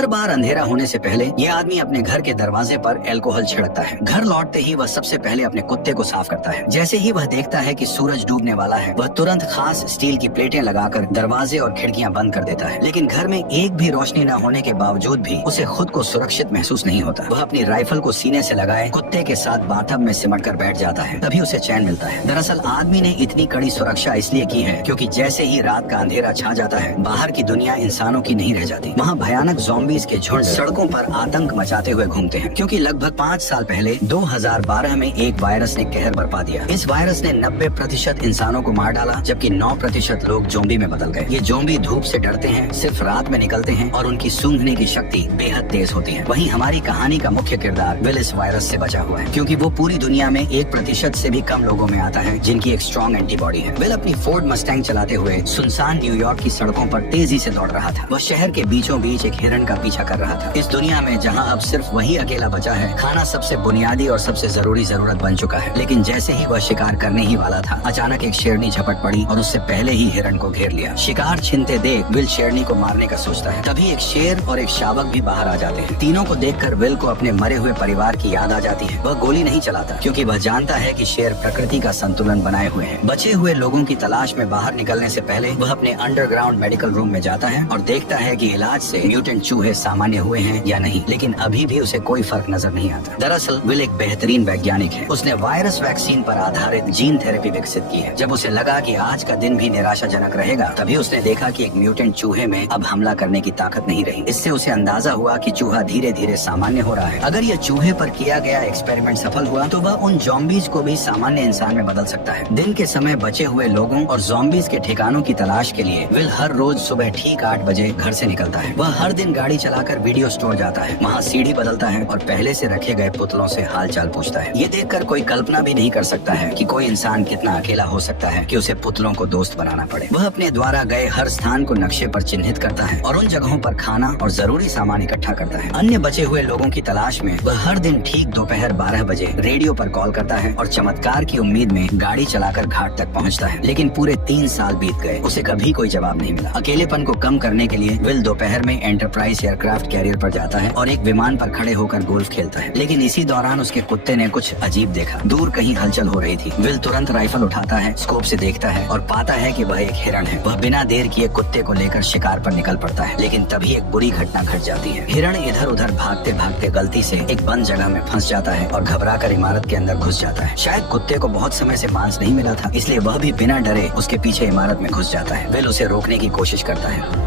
हर बार अंधेरा होने से पहले ये आदमी अपने घर के दरवाजे पर अल्कोहल छिड़कता है। घर लौटते ही वह सबसे पहले अपने कुत्ते को साफ करता है। जैसे ही वह देखता है कि सूरज डूबने वाला है, वह तुरंत खास स्टील की प्लेटें लगाकर दरवाजे और खिड़कियां बंद कर देता है। लेकिन घर में एक भी रोशनी न होने के बावजूद भी उसे खुद को सुरक्षित महसूस नहीं होता। वह अपनी राइफल को सीने से लगाए कुत्ते के साथ बाथटब में सिमट कर बैठ जाता है, तभी उसे चैन मिलता है। दरअसल आदमी ने इतनी कड़ी सुरक्षा इसलिए की है क्योंकि जैसे ही रात का अंधेरा छा जाता है, बाहर की दुनिया इंसानों की नहीं रह जाती। वहाँ भयानक ज़ॉम्बीज़ के झुंड सड़कों पर आतंक मचाते हुए घूमते हैं, क्योंकि लगभग 5 साल पहले 2012 में एक वायरस ने कहर बरपा दिया। इस वायरस ने 90% इंसानों को मार डाला, जबकि 9% लोग ज़ॉम्बी में बदल गए। ये ज़ॉम्बी धूप से डरते हैं, सिर्फ रात में निकलते हैं और उनकी सूंघने की शक्ति बेहद तेज होती है। वहीं हमारी कहानी का मुख्य किरदार विल इस वायरस से बचा हुआ है, क्योंकि वो पूरी दुनिया में 1% से भी कम लोगों में आता है जिनकी एक स्ट्रॉन्ग एंटीबॉडी है। विल अपनी फोर्ड मस्टैंग चलाते हुए सुनसान न्यूयॉर्क की सड़कों पर तेजी से दौड़ रहा था। वह शहर के बीचों बीच एक हिरण का पीछा कर रहा था। इस दुनिया में जहां अब सिर्फ वही अकेला बचा है, खाना सबसे बुनियादी और सबसे जरूरी जरूरत बन चुका है। लेकिन जैसे ही वह शिकार करने ही वाला था, अचानक एक शेरनी झपट पड़ी और उससे पहले ही हिरण को घेर लिया। शिकार छिनते देख विल शेरनी को मारने का सोचता है, तभी एक शेर और एक शावक भी बाहर आ जाते हैं। तीनों को देखकर विल को अपने मरे हुए परिवार की याद आ जाती है। वह गोली नहीं चलाता, क्योंकि वह जानता है कि शेर प्रकृति का संतुलन बनाए हुए हैं। बचे हुए लोगों की तलाश में बाहर निकलने से पहले वह अपने अंडरग्राउंड मेडिकल रूम में जाता है और देखता है कि इलाज से म्यूटेंट चूहे सामान्य हुए हैं या नहीं, लेकिन अभी भी उसे कोई फर्क नजर नहीं आता। दरअसल विल एक बेहतरीन वैज्ञानिक है। उसने वायरस वैक्सीन पर आधारित जीन थेरेपी विकसित की है। जब उसे लगा कि आज का दिन भी निराशाजनक रहेगा, तभी उसने देखा कि एक म्यूटेंट चूहे में अब हमला करने की ताकत नहीं रही। इससे उसे अंदाजा हुआ कि चूहा धीरे धीरे सामान्य हो रहा है। अगर यह चूहे पर किया गया एक्सपेरिमेंट सफल हुआ तो वह उन ज़ॉम्बीज़ को भी सामान्य इंसान में बदल सकता है। दिन के समय बचे हुए लोगों और ज़ॉम्बीज़ के ठिकानों की तलाश के लिए विल हर रोज सुबह ठीक 8 बजे घर से निकलता है। वह हर दिन गाड़ी चलाकर वीडियो स्टोर जाता है, वहाँ सीढ़ी बदलता है और पहले से रखे गए पुतलों से हालचाल पूछता है। ये देखकर कोई कल्पना भी नहीं कर सकता है कि कोई इंसान कितना अकेला हो सकता है कि उसे पुतलों को दोस्त बनाना पड़े। वह अपने द्वारा गए हर स्थान को नक्शे पर चिन्हित करता है और उन जगहों पर खाना और जरूरी सामान इकट्ठा करता है। अन्य बचे हुए लोगों की तलाश में वह हर दिन ठीक दोपहर 12 बजे रेडियो पर कॉल करता है और चमत्कार की उम्मीद में गाड़ी चलाकर घाट तक पहुंचता है। लेकिन पूरे 3 साल बीत गए, उसे कभी कोई जवाब नहीं मिला। अकेलेपन को कम करने के लिए विल दोपहर में एंटरप्राइज एयरक्राफ्ट कैरियर पर जाता है और एक विमान पर खड़े होकर गोल्फ खेलता है। लेकिन इसी दौरान उसके कुत्ते ने कुछ अजीब देखा। दूर कहीं हलचल हो रही थी। विल तुरंत राइफल उठाता है, स्कोप से देखता है और पाता है कि वह एक हिरण है। वह बिना देर किए कुत्ते को लेकर शिकार पर निकल पड़ता है। लेकिन तभी एक बुरी घटना घट जाती है। हिरण इधर उधर भागते भागते गलती से एक बंद जगह में फंस जाता है और घबराकर इमारत के अंदर घुस जाता है। शायद कुत्ते को बहुत समय से मांस नहीं मिला था, इसलिए वह भी बिना डरे उसके पीछे इमारत में घुस जाता है। विल उसे रोकने की कोशिश करता है।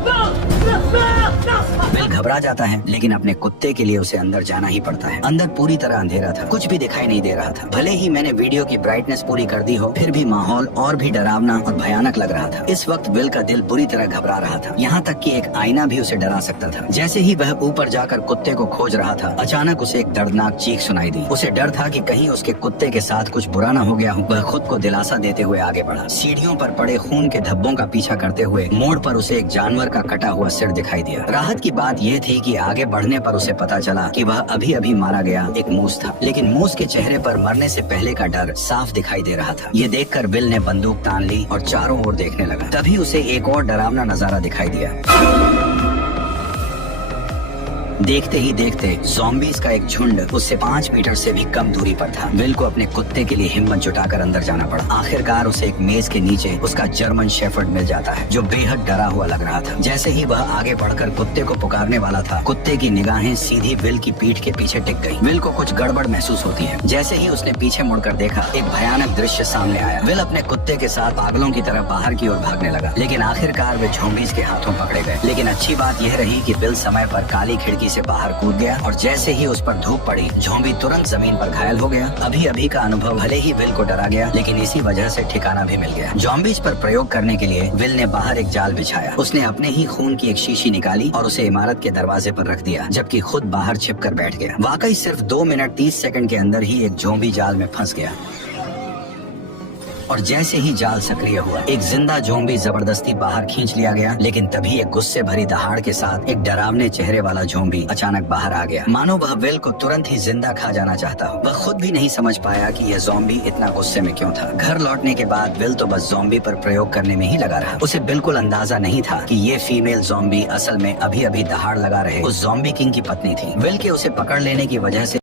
विल घबरा जाता है, लेकिन अपने कुत्ते के लिए उसे अंदर जाना ही पड़ता है। अंदर पूरी तरह अंधेरा था, कुछ भी दिखाई नहीं दे रहा था। भले ही मैंने वीडियो की ब्राइटनेस पूरी कर दी हो, फिर भी माहौल और भी डरावना और भयानक लग रहा था। इस वक्त विल का दिल बुरी तरह घबरा रहा था, यहाँ तक कि एक आईना भी उसे डरा सकता था। जैसे ही वह ऊपर जाकर कुत्ते को खोज रहा था, अचानक उसे एक दर्दनाक चीख सुनाई दी। उसे डर था कि कहीं उसके कुत्ते के साथ कुछ बुरा न हो गया हो। वह खुद को दिलासा देते हुए आगे बढ़ा। सीढ़ियों पर पड़े खून के धब्बों का पीछा करते हुए मोड़ पर उसे एक जानवर का कटा हुआ सिर दिखाई दिया। राहत की बात यह थी कि आगे बढ़ने पर उसे पता चला कि वह अभी अभी मारा गया एक मूस था। लेकिन मूस के चेहरे पर मरने से पहले का डर साफ दिखाई दे रहा था। ये देखकर विल ने बंदूक तान ली और चारों ओर देखने लगा। तभी उसे एक और डरावना नजारा दिखाई दिया। देखते ही देखते ज़ॉम्बीज़ का एक झुंड उससे 5 मीटर से भी कम दूरी पर था। विल को अपने कुत्ते के लिए हिम्मत जुटाकर अंदर जाना पड़ा। आखिरकार उसे एक मेज के नीचे उसका जर्मन शेफर्ड मिल जाता है, जो बेहद डरा हुआ लग रहा था। जैसे ही वह आगे बढ़कर कुत्ते को पुकारने वाला था, कुत्ते की निगाहें सीधी विल की पीठ के पीछे टिक गई। विल को कुछ गड़बड़ महसूस होती है। जैसे ही उसने पीछे मुड़कर देखा, एक भयानक दृश्य सामने आया। विल अपने कुत्ते के साथ पागलों की तरह बाहर की ओर भागने लगा, लेकिन आखिरकार वे ज़ॉम्बीज़ के हाथों पकड़े गए। लेकिन अच्छी बात यह रही कि विल समय पर काली खिड़की से बाहर कूद गया और जैसे ही उस पर धूप पड़ी, ज़ॉम्बी तुरंत जमीन पर घायल हो गया। अभी अभी का अनुभव भले ही विल को डरा गया, लेकिन इसी वजह से ठिकाना भी मिल गया। ज़ॉम्बीज़ पर प्रयोग करने के लिए विल ने बाहर एक जाल बिछाया। उसने अपने ही खून की एक शीशी निकाली और उसे इमारत के दरवाजे पर रख दिया, जबकि खुद बाहर छिपकर बैठ गया। वाकई सिर्फ 2 मिनट 30 सेकंड के अंदर ही एक ज़ॉम्बी जाल में फंस गया। और जैसे ही जाल सक्रिय हुआ, एक जिंदा ज़ॉम्बी जबरदस्ती बाहर खींच लिया गया। लेकिन तभी एक गुस्से भरी दहाड़ के साथ एक डरावने चेहरे वाला ज़ॉम्बी अचानक बाहर आ गया, मानो वह विल को तुरंत ही जिंदा खा जाना चाहता हो। वह खुद भी नहीं समझ पाया कि यह ज़ॉम्बी इतना गुस्से में क्यों था। घर लौटने के बाद विल तो बस ज़ॉम्बी पर प्रयोग करने में ही लगा रहा। उसे बिल्कुल अंदाजा नहीं था कि ये फीमेल ज़ॉम्बी असल में अभी अभी दहाड़ लगा रहे उस ज़ॉम्बी किंग की पत्नी थी। विल के उसे पकड़ लेने की वजह से